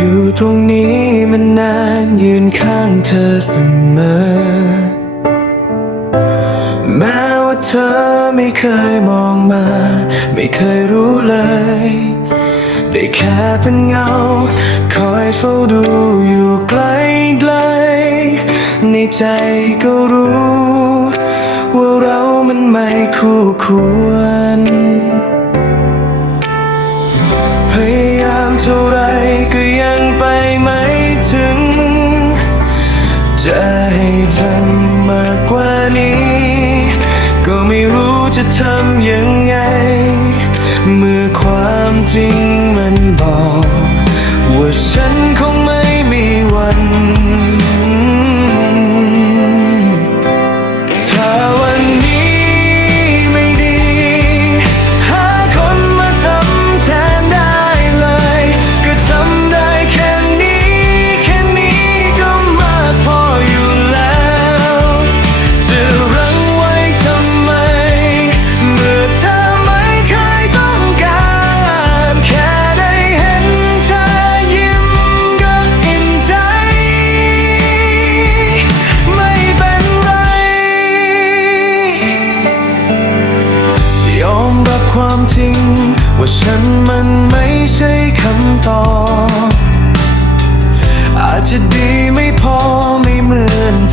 อยู่ตรงนี้มันนานยืนข้างเธอเสมอ แม้ว่าเธอไม่เคยมองมา ไม่เคยรู้เลย ได้แค่เป็นเงา คอยเฝ้าดูอยู่ไกลไกลในใจก็รู้ ว่าเรามันไม่คู่ควร พยายามท่า จะให้ทำมากกว่านี้ ก็ไม่รู้จะทำยังไง เมื่อความจริง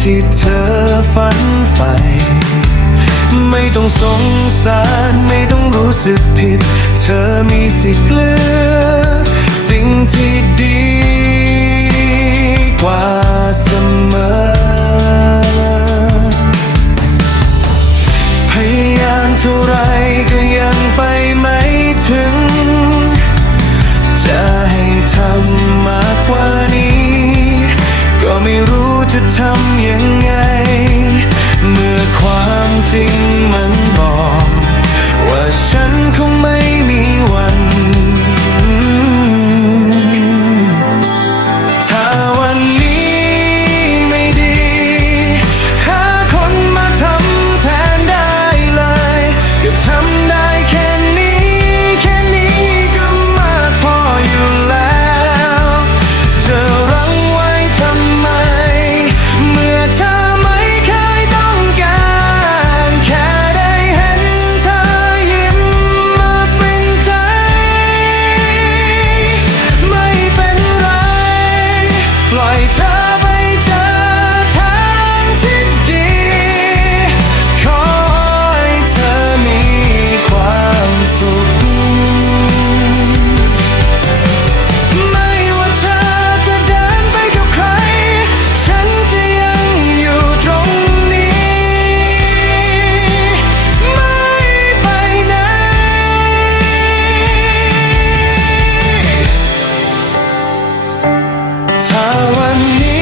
ที่เธอฝันใฝ่ไม่ต้องสงสารไม่ต้องรู้สึกผิด เธอมีสิทธิ์เลือกสิ่งที่ จะทำยังไง เมื่อความจริงมันบอก ว่าฉัน Now I need